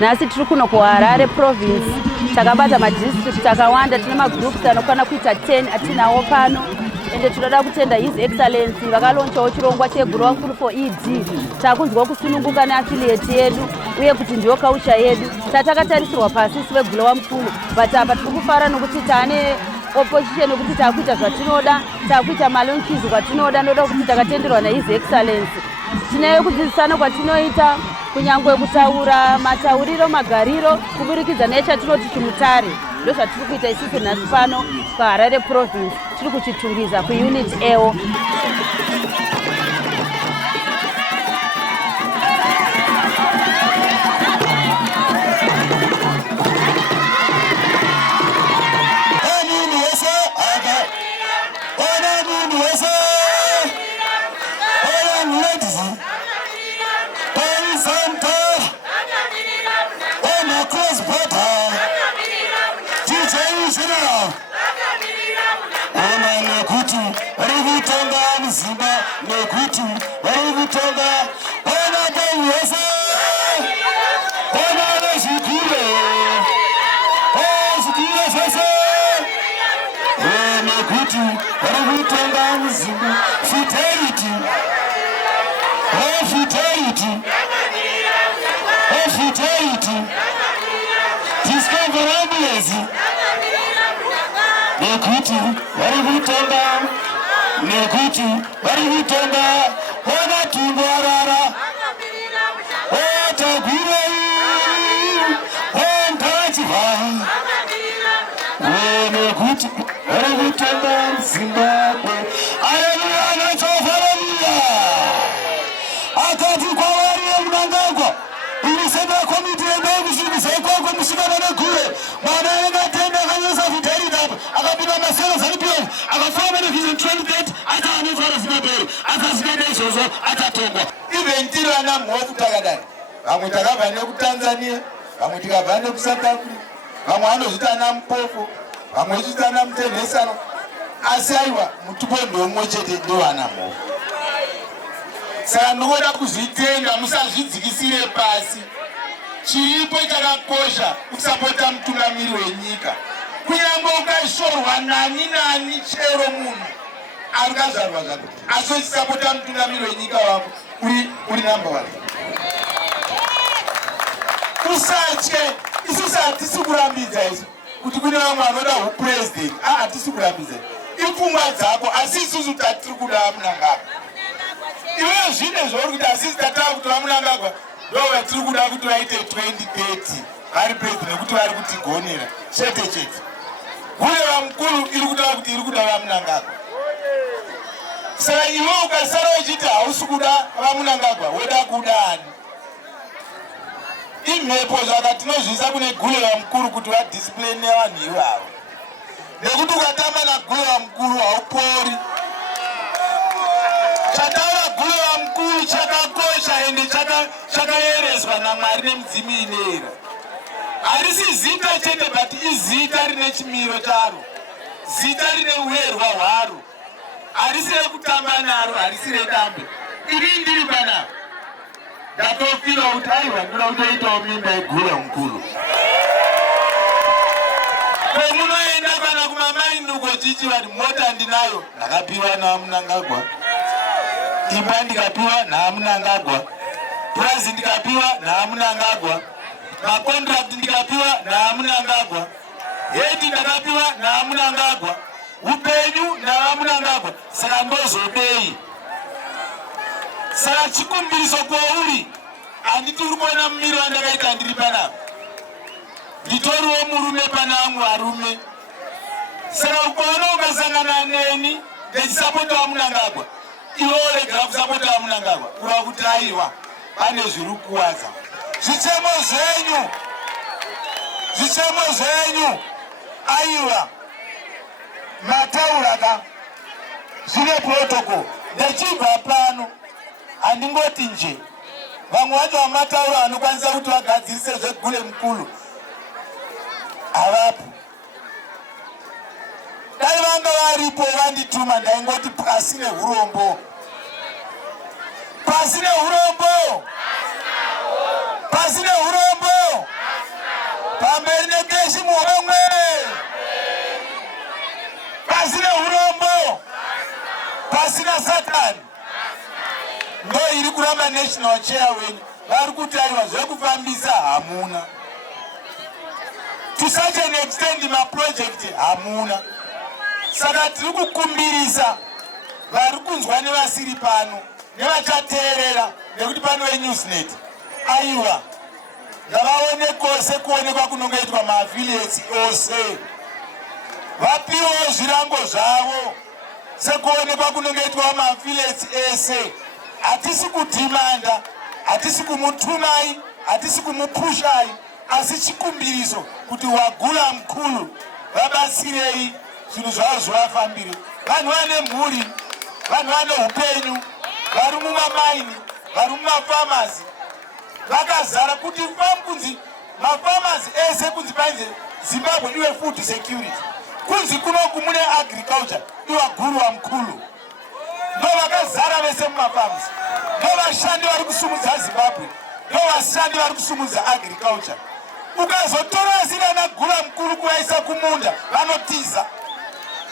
Nhasi tiri kuno kuHarare province takabata madistrict akawanda, tine magroups anokwana kuita 10 atinawo pano. Ende tinoda kutenda His Excellency vakalonchawo chirongwa cheGuruwa Mukuru for ED. Takunzwa kusununguka neaffiliate yedu uye kuti ndiyo kausha yedu. Tatakatarisirwa pasi siwe Guruwa Mukuru, but apa tiri kufara nokuti tane opposition nokuti takuita zvatinoda, takuita malonchizo kwatinoda, ndoda kuti takatenderwa naHis Excellency. Tine kudzidzisana kwatinoita kunyangwe kutaura matauriro magariro kuburikidza nechatinoti chimutare. Ndo zvatiri kuita isusu nhasi pano paHarare province, tiri kuchitungiza kuunit ewo. Vamwe takabva nekuTanzania, vamwe tikabva nekuSouth Africa, vamwe vanozvita ana Mupofo, vamwe vachita ana Mutenhesano, asi aiwa mutupo ndomwe chete ndiwo ana Mhofu. Saka ndinoda kuzvitenga, musazvidzikisire pasi. Chiripo chakakosha kusapota mutungamiri wenyika. Kunyange ukashorwa nani chero munhu akazvarwa zvako, asi uchisapota mutungamiri wenyika wako uri number 1. Usatye, isusu hatisi kurambidza isu kuti kune vamwe vanoda upresident. Hatisi kurambidza ipfungwa dzako, asi isusu tatiri kuda Mnangagwa. Iwe zvine zvauri kuti asisi tatava kuti vaMnangagwa ndo vatiri kuda kuti vaite 2030 vari president nekuti vari kutigonera chete. Guruwa Mukuru iri kutaura kuti iri kuda vaMnangagwa. Saka iwe ukasara uchiti hausi kuda vaMnangagwa, woda kudani? Imhepo zvakatinozvisa kune Guruwa Mukuru kuti vadiscipline vanhu ivavo. Nekuti ukatamba naGuruwa Mukuru haupori. Chataura Guruwa Mukuru chakakosha ende chakaereswa naMwari nemudzimu inera. Harisi zita chete but izita rine chimiro charo. Zita rine uherwa hwaro. Harisi rekutamba naro, harisi redambe. Ini ndiri panapa ndatofira kuti aiwa ndoda kutoitawo mimba yeGuruwa Mukuru. Pemunoenda kana kumamainuko chichi vati mota ndinayo ndakapiwa naMnangagwa, imba ndikapiwa naMnangagwa, purazi ndikapiwa naMnangagwa, makontrakt ndikapiwa naMnangagwa, heti ndakapiwa naMnangagwa, upenyu naMnangagwa. Saka ndozodei? Saka chikumbiriso kwauri handiti uri kuona mumiro wandakaita ndiri panapa. Nditoriwo murume pana vamwe varume. Saka ukaona ukasangana neni ndechisapota vaMnangagwa, iwe urega kusapota vaMnangagwa, kureva kuti aiwa pane zviri kuwadza. Zvichemo zvenyu aiwa matauraka zvine protocol. Ndechibva pano handingoti nje vamwe vacho vamataura vanokwanisa kuti vagadzirise zveGuruwa Mukuru havapo. Dai vanga varipo vandituma ndaingoti pasi nehurombo, pasi nehurombo, pasi nehurombo. pasina Satani ndo iri kuramba national chair wenyu vari kutarirwa zvekufambisa hamuna, to such an extent maproject hamuna. Saka tiri kukumbirisa vari kunzwa nevasiri pano nevachateerera nekuti pano veNewsnet, aiwa ngavaone kwose kuonekwa kunongoitwa mavillage ose, vapiwewo zvirango zvavo sekuonekwa kunongoitwa mavillage ese. Hatisi kudhimanda, hatisi kumutumai, hatisi kumupushai, asi chikumbiriso kuti wagula mukuru vabasirei zvinhu zvavo zvivafambire. Vanhu vane mhuri, vanhu vane upenyu, vari mumamaini, vari mumafamasi vakazara kuti kunzi mafamasi ese kunzi painze Zimbabwe iwe food security, kunzi kunoku mune agriculture iwa guru wa mkulu, ndo vakazara vese mumafamasi, ndo vashandi vari kusumudza Zimbabwe, ndo vashandi vari kusumudza agriculture. Ukazotora zina na guru wa mkulu kuvaisa kumunda vanotiza.